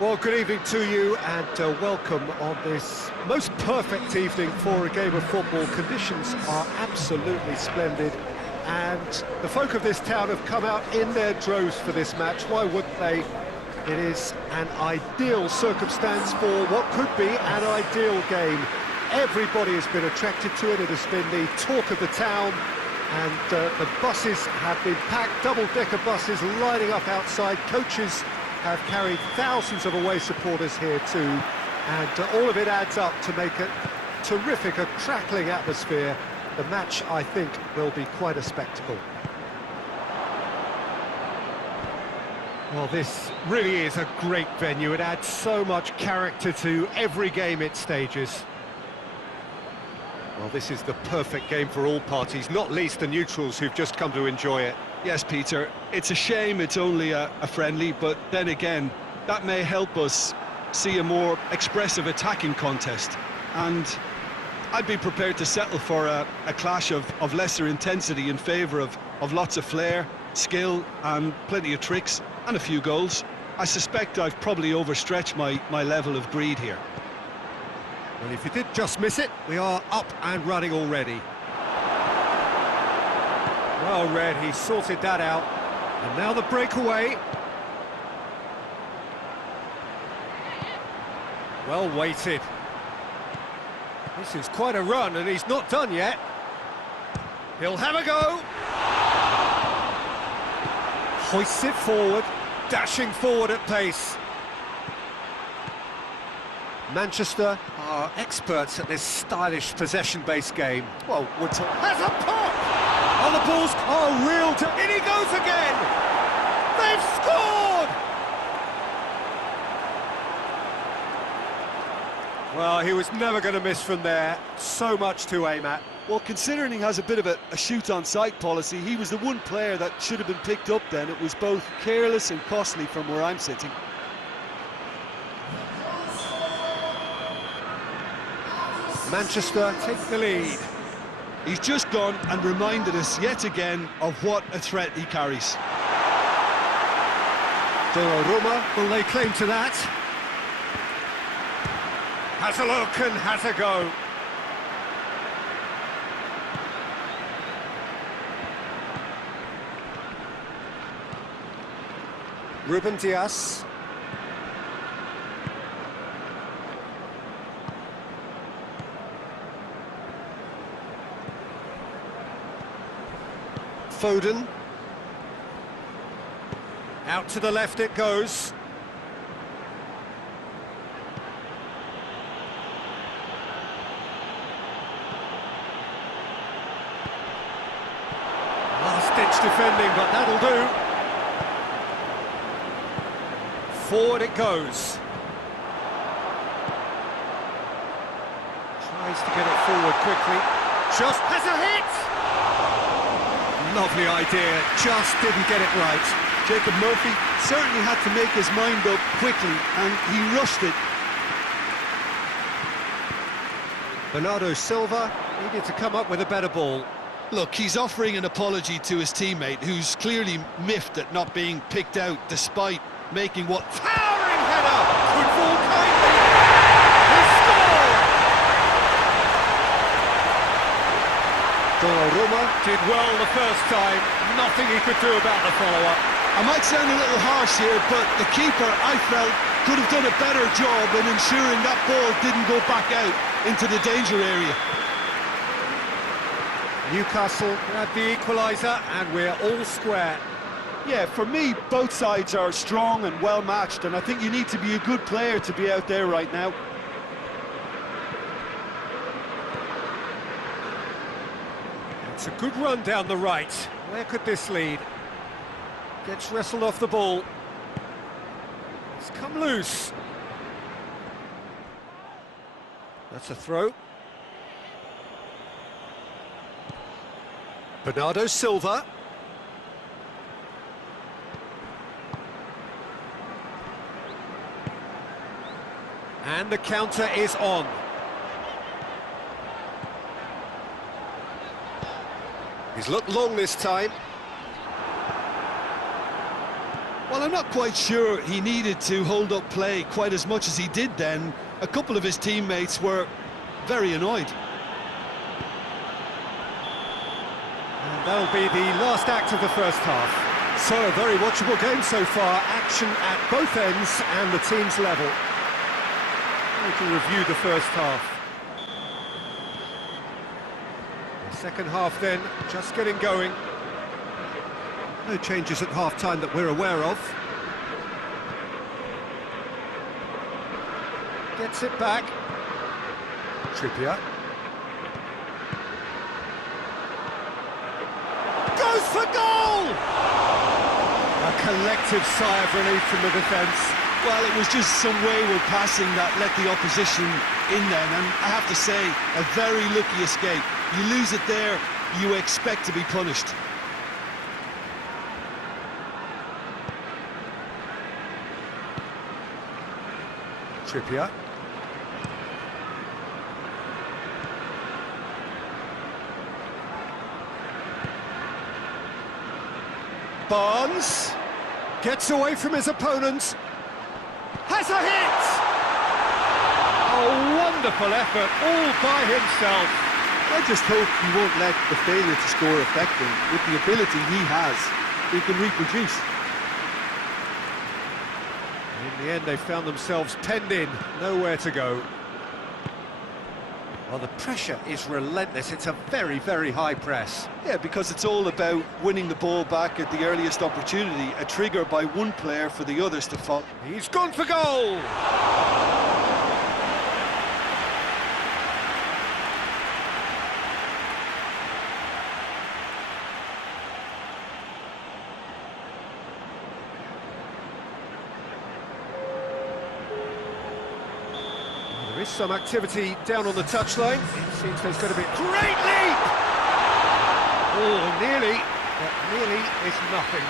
Well, good evening to you and welcome on this most perfect evening for a game of football. Conditions are absolutely splendid and the folk of this town have come out in their droves for this match. Why wouldn't they? It is an ideal circumstance for what could be an ideal game. Everybody has been attracted to it. It has been the talk of the town, and the buses have been packed, double-decker buses lining up outside. Coaches have carried thousands of away supporters here too, and all of it adds up to make a terrific, a crackling atmosphere. The match, I think, will be quite a spectacle. Well, this really is a great venue. It adds so much character to every game it stages. Well, this is the perfect game for all parties, not least the neutrals who've just come to enjoy it. Yes, Peter, it's a shame it's only a friendly, but then again, that may help us see a more expressive attacking contest. And I'd be prepared to settle for a clash of lesser intensity in favour of lots of flair, skill and plenty of tricks and a few goals. I suspect I've probably overstretched my level of greed here. Well, if you did just miss it, we are up and running already. Well read, he sorted that out. And now the breakaway. Well weighted. This is quite a run, and he's not done yet. He'll have a go. Hoists it forward, dashing forward at pace. Manchester are experts at this stylish possession-based game. Well, Wood's has a pop! Oh, the ball's real to... In he goes again! They've scored! Well, he was never going to miss from there. So much to aim at. Well, considering he has a bit of a shoot-on-sight policy, he was the one player that should have been picked up then. It was both careless and costly from where I'm sitting. Manchester take the lead. He's just gone and reminded us yet again of what a threat he carries. Donnarumma, will lay claim to that? Has a look and has a go. Ruben Dias. Foden. Out to the left it goes. Last-ditch defending, but that'll do. Forward it goes. Tries to get it forward quickly. Just has a hit! Lovely idea, just didn't get it right. Jacob Murphy certainly had to make his mind up quickly, and he rushed it. Bernardo Silva needed to come up with a better ball. Look, he's offering an apology to his teammate, who's clearly miffed at not being picked out, despite making what... Towering header! Could fall kindly! He scored! Donnarumma did well the first time, nothing he could do about the follow-up. I might sound a little harsh here, but the keeper, I felt, could have done a better job in ensuring that ball didn't go back out into the danger area. Newcastle had the equaliser, and we're all square. Yeah, for me, both sides are strong and well-matched, and I think you need to be a good player to be out there right now. It's a good run down the right. Where could this lead? Gets wrestled off the ball. It's come loose. That's a throw. Bernardo Silva. And the counter is on. He's looked long this time. Well, Well, I'm not quite sure he needed to hold up play quite as much as he did then. A couple of his teammates were very annoyed. And that'll be the last act of the first half. So, a very watchable game so far. Action at both ends and the team's level. We can review the first half. The second half then, just getting going. No changes at half-time that we're aware of. Gets it back. Trippier. Goes for goal! A collective sigh of relief from the defence. Well, it was just some wayward passing that let the opposition in then, and I have to say, a very lucky escape. You lose it there, you expect to be punished. Trippier. Barnes gets away from his opponents. Has a hit! A wonderful effort, all by himself. I just hope he won't let the failure to score affect him. With the ability he has, he can reproduce. In the end, they found themselves penned in, nowhere to go. Well, the pressure is relentless. It's a very, very high press. Yeah, because it's all about winning the ball back at the earliest opportunity, a trigger by one player for the others to follow. He's gone for goal! There is some activity down on the touchline. It seems there's going to be a great leap! Oh, nearly, but nearly is nothing.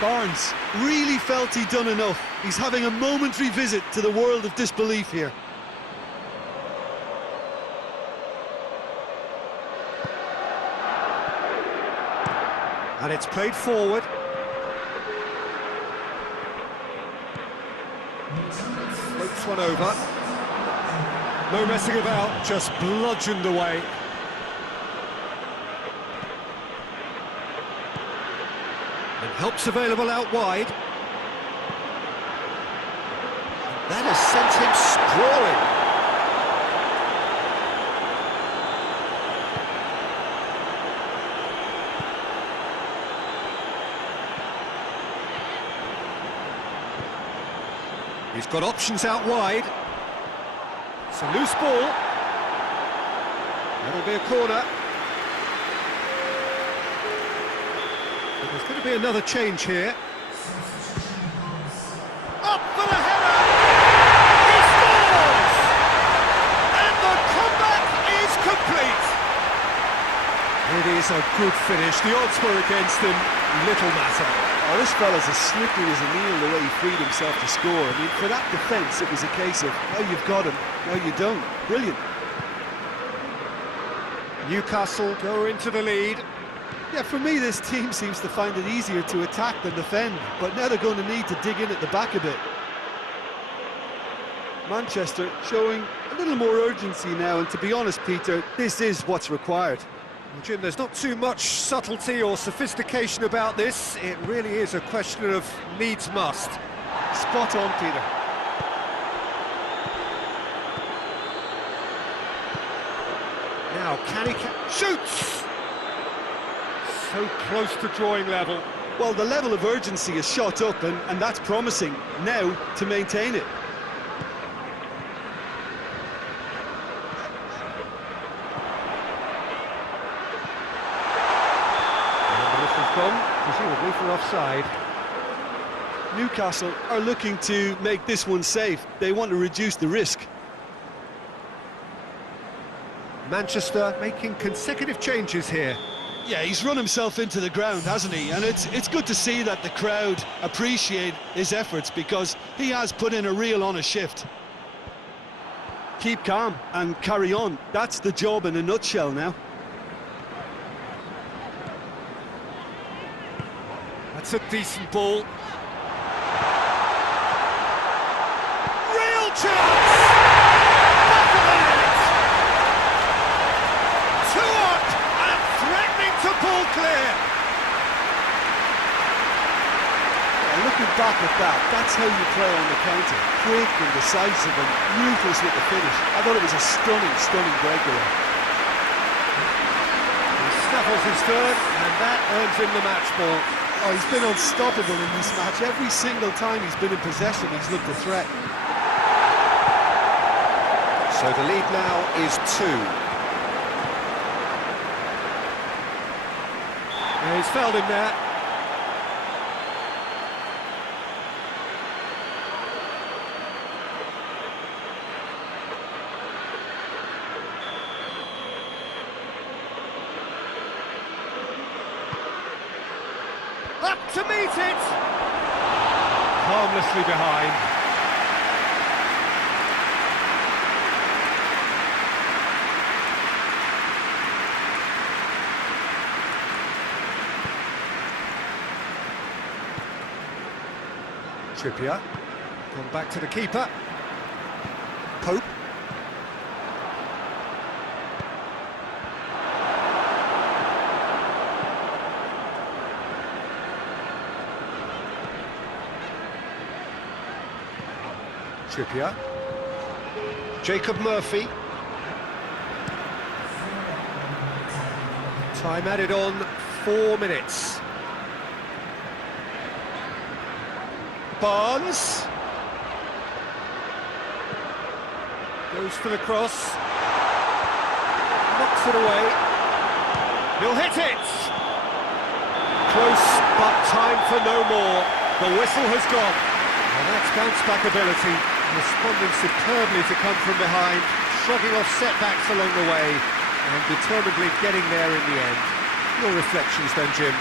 Barnes really felt he'd done enough. He's having a momentary visit to the world of disbelief here. And it's played forward. Floats one over. No messing about, just bludgeoned away. And help's available out wide. That has sent him sprawling. He's got options out wide. It's a loose ball. That'll be a corner. But there's going to be another change here. Up for the header! He scores! And the comeback is complete! It is a good finish. The odds were against him. Little matter. Oh, this fella's as slippery as a needle the way he freed himself to score. I mean, for that defence, it was a case of, now you've got him, now you don't. Brilliant. Newcastle go into the lead. Yeah, for me, this team seems to find it easier to attack than defend, but now they're going to need to dig in at the back a bit. Manchester showing a little more urgency now, and to be honest, Peter, this is what's required. Well, Jim, there's not too much subtlety or sophistication about this. It really is a question of needs must. Spot on, Peter. Now, can he shoots! So close to drawing level. Well, the level of urgency is shot up, and that's promising. Now, to maintain it. Presumably for offside. Newcastle are looking to make this one safe. They want to reduce the risk. Manchester making consecutive changes here. Yeah, he's run himself into the ground, hasn't he? And it's good to see that the crowd appreciate his efforts, because he has put in a real honest shift. Keep calm and carry on. That's the job in a nutshell now. That's a decent ball. Real chance! Back of the net! 2-on and threatening to pull clear. Looking back at that, that's how you play on the counter. Quick and decisive and ruthless with the finish. I thought it was a stunning breakaway. He snaffles his third, and that earns him the match ball. Oh, he's been unstoppable in this match. Every single time he's been in possession, he's looked a threat. So the lead now is 2. Yeah, he's fouled him there. Up to meet it! Harmlessly behind. Trippier. Gone back to the keeper. Pope. Trippier. Jacob Murphy. Time added on 4 minutes. Barnes. Goes for the cross. Knocks it away. He'll hit it! Close, but time for no more. The whistle has gone. And that's bounce-back ability, responding superbly to come from behind, shrugging off setbacks along the way, and determinedly getting there in the end. Your reflections then, Jim?